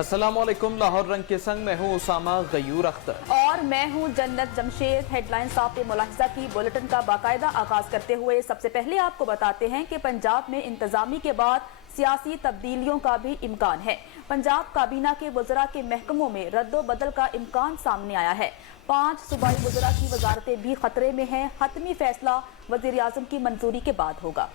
अस्सलामुअलैकुम। लाहौर रंग के संग मैं हूँ उसामा गयूर अख्तर और मैं हूँ जन्नत जमशेद। हेडलाइंस ऑफ मुलाहिजा की बुलेटिन का बाकायदा आगाज करते हुए सबसे पहले आपको बताते हैं कि पंजाब में इंतजामी के बाद सियासी तब्दीलियों का भी इम्कान है। पंजाब काबीना के वज़रा के महकमों में रद्दो बदल का इम्कान सामने आया है। 5 सूबाई वज़रा की वजारतें भी खतरे में हैं। हतमी फैसला वज़ीर आज़म की मंजूरी के बाद होगा।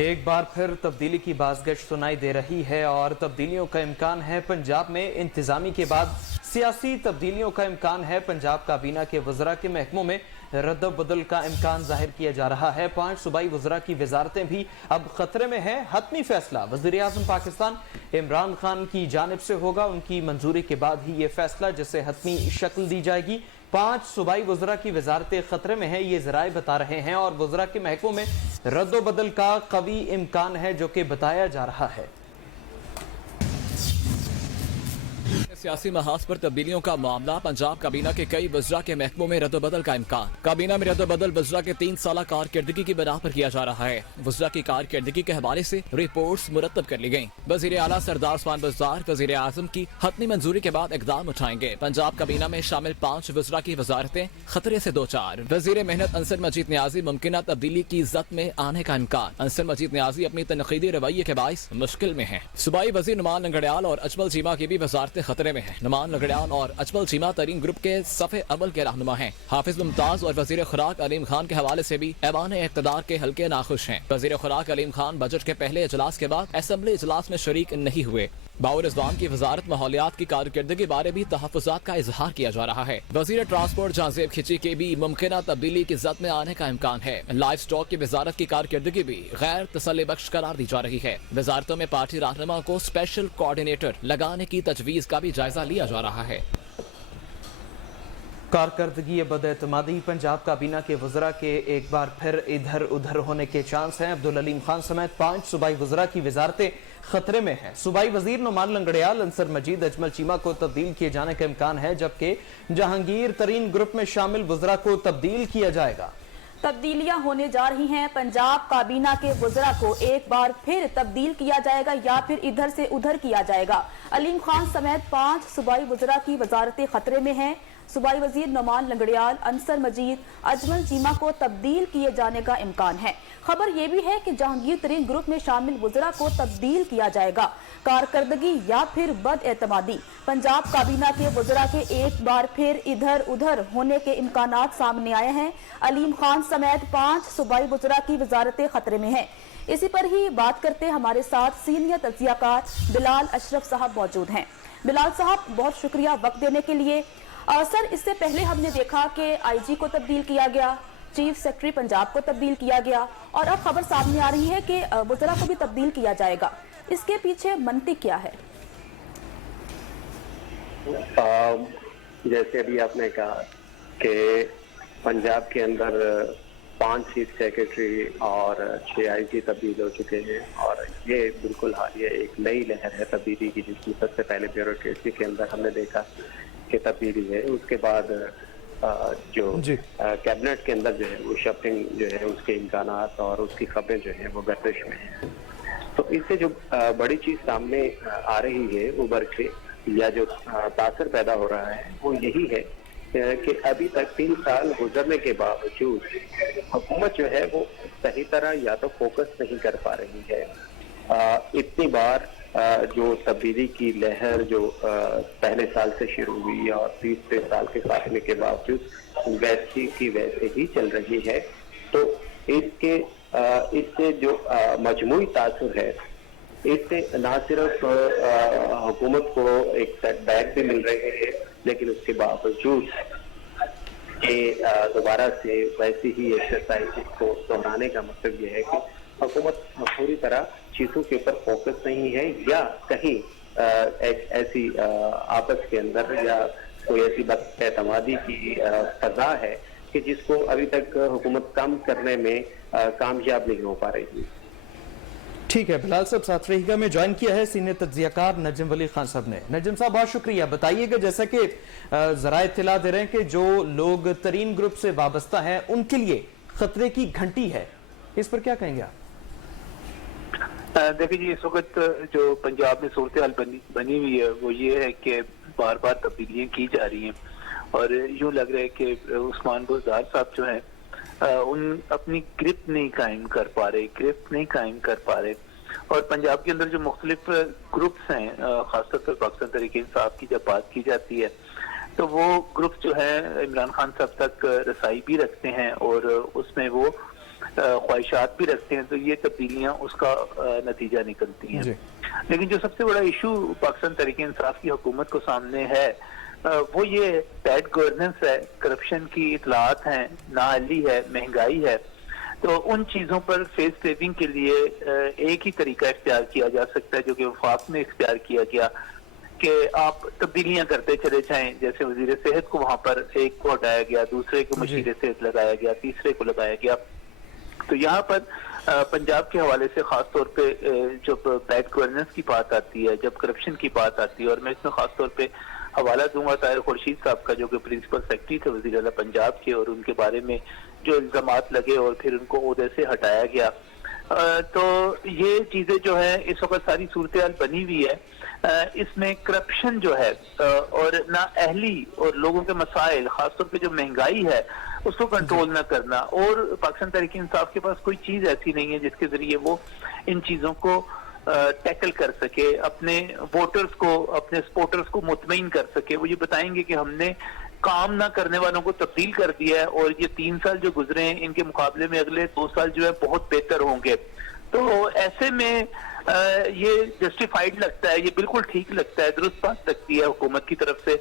एक बार फिर तब्दीली की बाज़गश्त सुनाई दे रही है और तब्दीलियों का इम्कान है। पंजाब में इंतजामी के बाद सियासी तब्दीलियों का इम्कान है। पंजाब काबीना के वज़रा के महकमों में रद्द बदल का इम्कान जाहिर किया जा रहा है। 5 सूबाई वज़रा की वजारतें भी अब खतरे में हैं। हतमी फैसला वज़ीर आज़म पाकिस्तान इमरान खान की जानिब से होगा। उनकी मंजूरी के बाद ही ये फैसला जिसे हतमी शक्ल दी जाएगी। 5 सूबाई वज़रा की वजारतें खतरे में हैं, ये ज़राए बता रहे हैं और वज़रा के महकमों में रद्द बदल का कवी इम्कान है जो कि बताया जा रहा है। सियासी महाज पर तब्दीलियों का मामला। पंजाब काबीना के कई वज़रा के महकमों में रद्द-बदल का इम्कान। काबीना में रद्द-बदल वज़रा के 3 साला कारकर्दगी की बिना पर किया जा रहा है। वज़रा की कारकर्दगी के हवाले से रिपोर्ट्स मुरतब कर ली गयी। वज़ीर आला सरदार उस्मान बुज़दार वज़ीर आज़म की हतमी मंजूरी के बाद इक़दाम उठाएंगे। पंजाब काबीना में शामिल 5 वज़रा की वजारतें खतरे से 2-4। वज़ीर मेहनत अंसर मजीद नियाज़ी मुमकिन तब्दीली की ज़द में आने का इम्कान। अंसर मजीद नियाज़ी अपनी तनकीदी रवैये के बाइस मुश्किल में है। सूबाई वज़ीर नुमान लंगड़ियाल और अजमल चीमा की भी वजारतें खतरे में है। नुमान लंगड़ियाल और अजमल चीमा तरीन ग्रुप के सफ़े अव्वल के रहनुमा हैं। हाफिज मुमताज और वज़ीर खुराक अलीम खान के हवाले से भी ऐवान इक़्तिदार के हल्के नाखुश हैं। वज़ीर खुराक अलीम खान बजट के पहले इजलास के बाद असेंबली इजलास में शरीक नहीं हुए। बाउर रिज़वान की वजारत माहौलियात की कारकर्दगी बारे भी तहफ़्फ़ुज़ात का इजहार किया जा रहा है। वज़ीर ट्रांसपोर्ट जहांज़ेब खिची के भी मुमकिन तब्दीली की ज़द में आने का इम्कान है। लाइफ स्टॉक की वजारत की कारकर्दगी भी गैर तसल्ली बख्श करार दी जा रही है। वजारतों में पार्टी रहनुमा को स्पेशल कोऑर्डिनेटर लगाने की तजवीज़ का भी जायजा लिया जा रहा है। कारकर्दगी बदएतमादी पंजाब काबीना के वज़रा के एक बार फिर इधर उधर होने के चांस हैं। अब्दुल अलीम खान समेत 5 सूबाई वज़रा की वजारतें खतरे में हैं। सूबाई वज़ीर नुमान लंगड़ियाल अंसर मजीद अजमल चीमा को तब्दील किए जाने का इम्कान है, जबकि जहांगीर तरीन ग्रुप में शामिल वज़रा को तब्दील किया जाएगा। तब्दीलियां होने जा रही हैं। पंजाब काबीना के वज़रा को एक बार फिर तब्दील किया जाएगा या फिर इधर से उधर किया जाएगा। अलीम खान समेत 5 सूबाई वज़रा की वजारतें खतरे में हैं। सूबाई वज़ीर नुमान लंगड़ियाल, अंसर मजीद, अजमल चीमा को तब्दील किए जाने का इम्कान है। खबर यह भी है कि जहांगीर तरीन ग्रुप में शामिल वज़रा को तब्दील किया जाएगा। कारकर्दगी या फिर बदएतमादी पंजाब काबीना के वज़रा के एक बार फिर इधर उधर होने के इम्कानात सामने आए हैं। अलीम खान समेत 5 सूबाई वज़रा की वजारतें खतरे में हैं। इसी पर ही बात करते हमारे साथ सीनियर तज्ज़ियाकार बिलाल अशरफ साहब मौजूद हैं। बिलाल साहब, बहुत शुक्रिया वक्त देने के लिए। सर, इससे पहले हमने देखा कि IG को तब्दील किया गया, चीफ सेक्रेटरी पंजाब को तब्दील किया गया और अब खबर सामने आ रही है कि वज़रा को भी तब्दील किया जाएगा। इसके पीछे मंतिक क्या है? जैसे अभी आपने कहा कि पंजाब के अंदर 5 चीफ सेक्रेटरी और 6 IG तब्दील हो चुके हैं और ये बिल्कुल हालिया एक नई लहर है तब्दीली की, जिसमें सबसे पहले ब्यूरोक्रेसी के अंदर हमने देखा कि तब्दीली है। उसके बाद जो कैबिनेट के अंदर जो है वो शिफ्टिंग जो है उसके इम्कानात और उसकी खबरें जो है वो गर्दिश में है। तो इससे जो बड़ी चीज सामने आ रही है उभर के या जो तासर पैदा हो रहा है वो यही है कि अभी तक 3 साल गुजरने के बावजूद हुकूमत जो है वो सही तरह या तो फोकस नहीं कर पा रही है। इतनी बार जो तब्दीली की लहर जो पहले साल से शुरू हुई और 30 साल के फासले के बावजूद वैसी की वैसे ही चल रही है। तो इससे जो मजमूई तासुर है, इससे न सिर्फ हुकूमत को एक सेटबैक भी मिल रहे हैं, लेकिन उसके बावजूद दोबारा से वैसी ही एक्सरसाइज को दोहराने का मतलब यह है कि हुकूमत पूरी तरह चीजों के ऊपर फोकस नहीं है या कहीं एक ऐसी आपस के अंदर या कोई ऐसी बदएतमादी की फजा है कि जिसको अभी तक हुकूमत कम करने में कामयाब नहीं हो पा रही। ठीक है बिलाल साहब, साथ रहिएगा। में ज्वाइन किया है सीनियर तज्जियाकार नजम वली खान साहब ने। नजम साहब, बहुत शुक्रिया। बताइएगा, जैसा कि जरा इत्तला दे रहे हैं कि जो लोग तरीन ग्रुप से वाबस्ता हैं उनके लिए खतरे की घंटी है, इस पर क्या कहेंगे आप? देखिए जी, इस वक्त जो पंजाब में सूरत हाल बनी हुई है वो ये है कि बार बार तब्दीलियां की जा रही हैं और यूँ लग रहा है कि उस्मान बुज़दार साहब जो हैं उन अपनी ग्रिप नहीं कायम कर पा रहे और पंजाब के अंदर जो मुख्तलिफ ग्रुप्स हैं, खासतौर पर पाकिस्तान तहरीक इंसाफ की जब बात की जाती है तो वो ग्रुप जो है इमरान खान साहब तक रसाई भी रखते हैं और उसमें वो ख्वाहिशात भी रखते हैं, तो ये तब्दीलियां उसका नतीजा निकलती हैं। लेकिन जो सबसे बड़ा इशू पाकिस्तान तहरीक इंसाफ की हुकूमत को सामने है वो ये बैड गवर्नेंस है, करप्शन की इतलात हैं, नाअहली है, महंगाई है। तो उन चीज़ों पर फेस सेविंग के लिए एक ही तरीका इख्तियार किया जा सकता है जो कि वफाक में इख्तियार किया गया कि आप तब्दीलियां करते चले जाएं। जैसे वजीर सेहत को वहां पर एक को हटाया गया, दूसरे को मशीर सेहत लगाया गया, तीसरे को लगाया गया। तो यहाँ पर पंजाब के हवाले से खास तौर पे जब बैड गवर्नेंस की बात आती है, जब करप्शन की बात आती है, और मैं इसमें खास तौर पे हवाला दूंगा ताहिर खुर्शीद साहब का जो कि प्रिंसिपल सेक्रेटरी थे वज़ीर आला पंजाब के, और उनके बारे में जो इल्जामात लगे और फिर उनको ओहदे से हटाया गया। तो ये चीजें जो है इस वक्त सारी सूरत हाल बनी हुई है, इसमें करप्शन जो है और नाअहली और लोगों के मसाइल, खासतौर पे जो महंगाई है उसको कंट्रोल ना करना, और पाकिस्तान तहरीक इंसाफ के पास कोई चीज ऐसी नहीं है जिसके जरिए वो इन चीजों को टैकल कर सके, अपने वोटर्स को, अपने सपोर्टर्स को मुतमईन कर सके। वो ये बताएंगे कि हमने काम ना करने वालों को तब्दील कर दिया है और ये 3 साल जो गुजरे हैं इनके मुकाबले में अगले 2 साल जो है बहुत बेहतर होंगे। तो ऐसे में ये जस्टिफाइड लगता है, ये बिल्कुल ठीक लगता है, दुरुस्त बात लगती है हुकूमत की तरफ से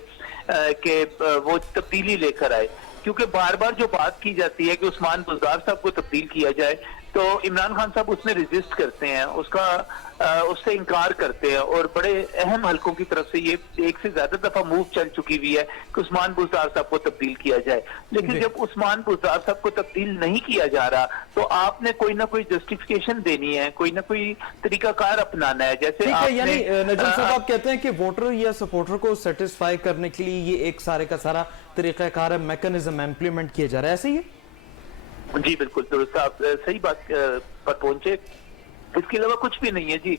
कि वो तब्दीली लेकर आए, क्योंकि बार बार जो बात की जाती है कि उस्मान बुज़दार साहब को तब्दील किया जाए तो इमरान खान साहब उसमें रेजिस्ट करते हैं, उससे इनकार करते हैं, और बड़े अहम हलकों की तरफ से ये एक से ज्यादा दफा मूव चल चुकी हुई है कि उस्मान बुज़दार साहब को तब्दील किया जाए। लेकिन जब उस्मान बुज़दार साहब को तब्दील नहीं किया जा रहा तो आपने कोई ना कोई जस्टिफिकेशन देनी है, कोई ना कोई तरीकाकार अपनाना है। जैसे यानी नजम साहब आप कहते हैं कि वोटर या सपोर्टर को सेटिस्फाई करने के लिए ये एक सारे का सारा तरीकाकार मैकेनिज्म इम्प्लीमेंट किया जा रहा है, ऐसे ही? जी बिल्कुल दुरुस्त, आप सही बात पर पहुंचे। इसके अलावा कुछ भी नहीं है जी,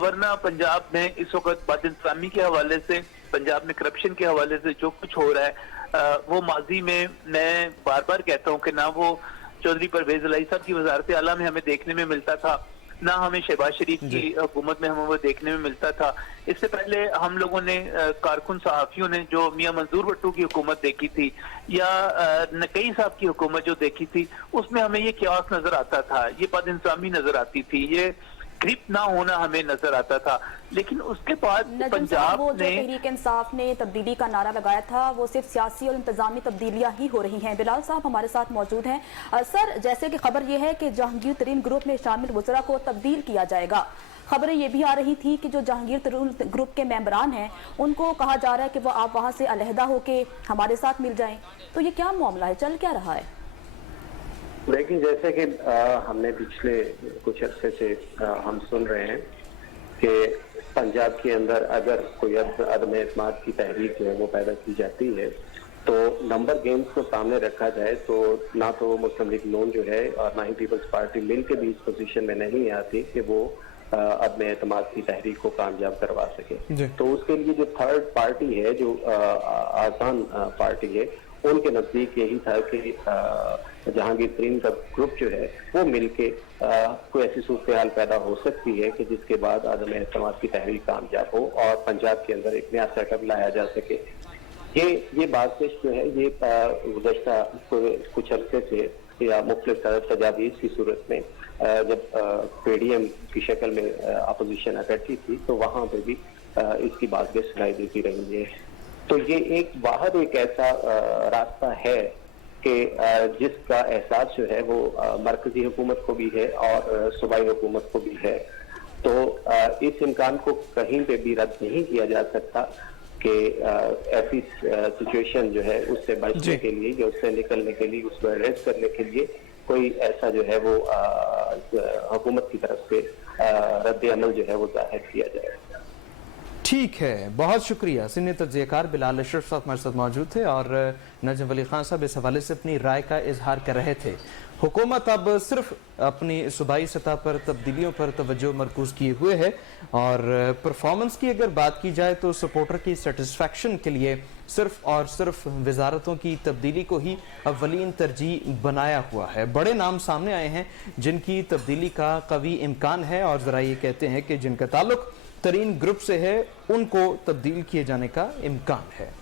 वरना पंजाब में इस वक्त बदइंतजामी के हवाले से, पंजाब में करप्शन के हवाले से जो कुछ हो रहा है वो माजी में मैं बार बार कहता हूँ कि ना वो चौधरी परवेज इलाही साहब की वजारत आला में हमें देखने में मिलता था, ना हमें शहबाज शरीफ की हुकूमत में हमें वो देखने में मिलता था। इससे पहले हम लोगों ने कारकुन सहाफियों ने जो मियां मंजूर भट्टू की हुकूमत देखी थी या नकई साहब की हुकूमत जो देखी थी उसमें हमें ये क्यास नजर आता था, ये बदइंतजामी नजर आती थी, ये ग्रिप ना होना हमें नजर आता था। लेकिन उसके बाद पंजाब वो जो ने तहरीक इंसाफ ने तब्दीली का नारा लगाया था वो सिर्फ सियासी और इंतजामी तब्दीलियां ही हो रही हैं। बिलाल साहब हमारे साथ मौजूद हैं। सर, जैसे कि खबर ये है कि जहांगीर तरीन ग्रुप में शामिल वज़रा को तब्दील किया जाएगा। खबरें ये भी आ रही थी कि जो जहांगीर तरीन ग्रुप के मेंबरान हैं उनको कहा जा रहा है कि वो आप वहां से अलहदा होके हमारे साथ मिल जाएं। तो ये क्या मामला है, चल क्या रहा है? लेकिन जैसे कि हमने पिछले कुछ अरसे से हम सुन रहे हैं कि पंजाब के अंदर अगर कोई अदम एतमाद की तहरीक जो है वो पैदा की जाती है तो नंबर गेम्स को सामने रखा जाए तो ना तो मुस्लिम लीग नून जो है और ना ही पीपल्स पार्टी मिल के भी इस पोजीशन में नहीं आती कि वो अदम एतमाद की तहरीक को कामयाब करवा सके। तो उसके लिए जो थर्ड पार्टी है, जो आसान पार्टी है, उनके नजदीक यही था कि जहांगीर तरीन का ग्रुप जो है वो मिलके कोई ऐसी सूरत हाल पैदा हो सकती है कि जिसके बाद आदम एतमाद की तहरीक कामयाब हो और पंजाब के अंदर एक नया सेटअप लाया जा सके। ये बातचीत जो है ये गुज़श्ता कुछ अरसे से या मुख्तलिफ तजावीज़ की सूरत में जब पीडीएम की शक्ल में अपोजिशन इकट्ठी थी तो वहां पे भी इसकी बातें सुनाई देती रही है। तो ये एक बाहर एक ऐसा रास्ता है कि जिसका एहसास जो है वो मरकजी हुकूमत को भी है और सूबाई हुकूमत को भी है। तो इस इम्कान को कहीं पे भी रद्द नहीं किया जा सकता कि ऐसी सिचुएशन जो है उससे बचने के लिए या उससे निकलने के लिए, उसको एड्रेस करने के लिए कोई ऐसा जो है वो हुकूमत की तरफ से रद्द अमल जो है वो जाहिर किया जाए। ठीक है, बहुत शुक्रिया। सीनियर तज्ज़ियाकार बिलाल अशरफ साहब हमारे साथ मौजूद थे और नजम वली खान साहब इस हवाले से अपनी राय का इजहार कर रहे थे। हुकूमत अब सिर्फ अपनी सूबाई सतह पर तब्दीलियों पर तवज्जो मरकूज किए हुए है और परफॉर्मेंस की अगर बात की जाए तो सपोर्टर की सेटिस्फेक्शन के लिए सिर्फ और सिर्फ वजारतों की तब्दीली को ही अव्वलीन तरजीह बनाया हुआ है। बड़े नाम सामने आए हैं जिनकी तब्दीली का कवी इम्कान है और ज़रा ये कहते हैं कि जिनका ताल्लुक तरीन ग्रुप से है उनको तब्दील किए जाने का इम्कान है।